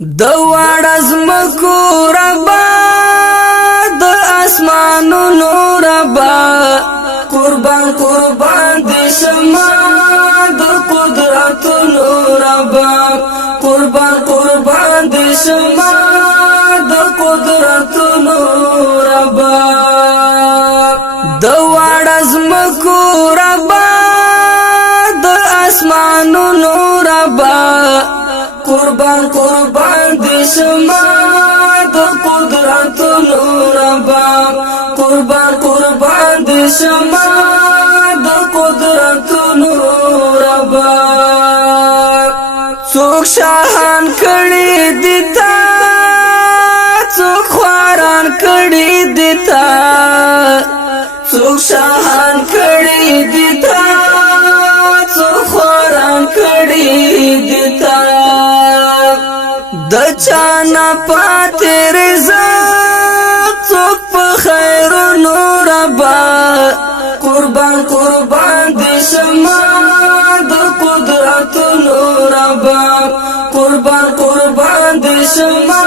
دوار ازمکو ربا د اسمانونو ربا قربان قربان دی شما د قدرتونو ربا قربان قربان دی شما د قدرتونو ربا دوار ازمکو ربا د اسمانونو ربا قربان قربان دی شما د قدرتونو ربا قربان قربان دی شما د قدرتونو ربا څوک شاهان کړي دي تا څوک خواران کړي دي تا څوک شاهان کړي دي تا څوک خواران کړي دي تا د چانا پاتې رزق څوک په خیر نور ربا قربان قربان دي شما د قدرتونو ربا قربان قربان دي شما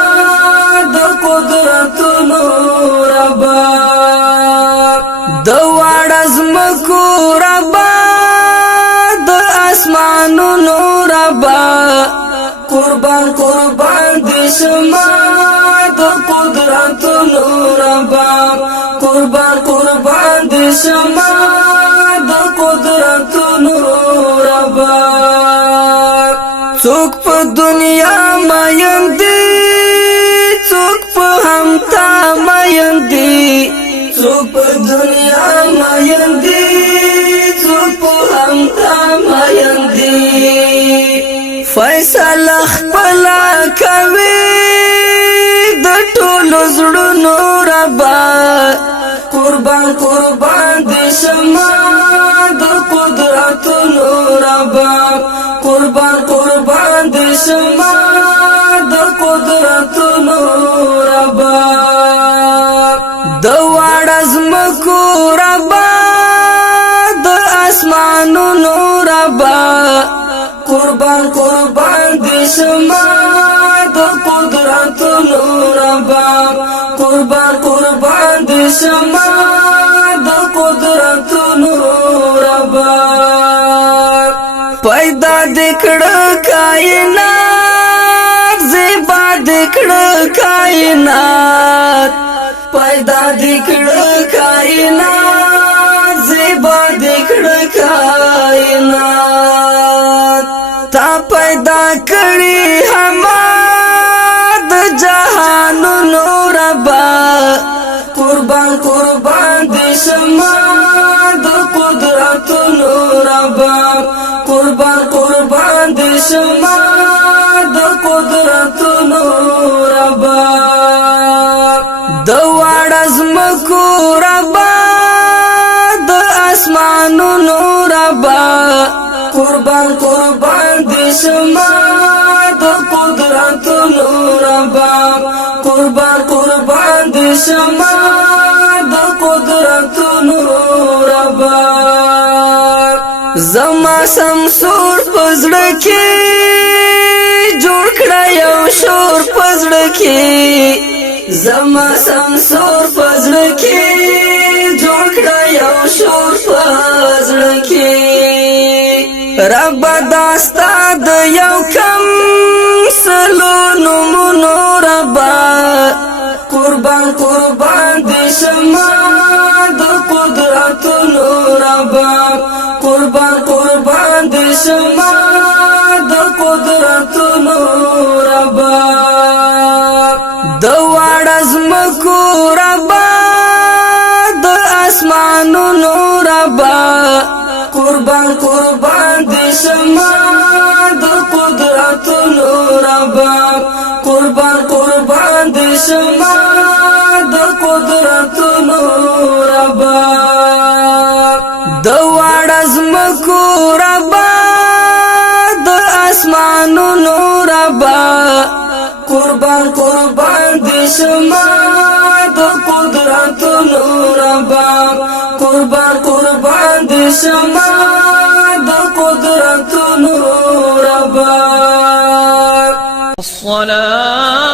د قدرتونو ربا د واړه ازمکو ربا د اسمانونو ربا قربان قربان دی شما د قدرتونو ربا قربان قربان دی شما د قدرتونو ربا څوک په دنیا مین دی څوک په همتا مین دی څوک په دنیا مین دی څوک په همتا مین دی فیصل خپل کوي د ټولو زړونو ربا قربان قربان دي شما د قدرتونو ربا قربان قربان دي شما د قدرتونو ربا د واړه ازمکو ربا د اسمانونو ربا قربان قربان دی شما د قدرتونو ربا قربان قربان دی شما د قدرتونو ربا پیدا دکړه کائنات زیبا دکړه کائنات پیدا دکړه کائنات زیبا دکړه کائنات تا پیدا کړی حماد جهانونو ربا قربان قربان دی شما د قدرتونو ربا قربان قربان دی شما د قدرتونو ربا د واړه ازمکو ربا د اسمانونو ربا قربان قربان دی شما د قدرتونو ربا قربان قربان دی شما د قدرتونو ربا زما سمسور پزړه کې جوړ کړه یو شور پزړه کې زما سمسور پزړه کې جوړ کړه یو شور پزړه کې رب داستا د یو کم سلو نمونو ربا قربان قربان دی شما د قدرتونو ربا قربان قربان دی شما د قدرتونو ربا د واړه ازمکو ربا د اسمانونو ربا قربان قربان دی شما د قدرتونو ربا قربان قربان دی شما د قدرتونو ربا د واړه ازمکو ربا د اسمانونو ربا قربان قربان دی شما د قدرتونو ربا قربان قربان دی شما د قدرتونو ربا الصلاة الله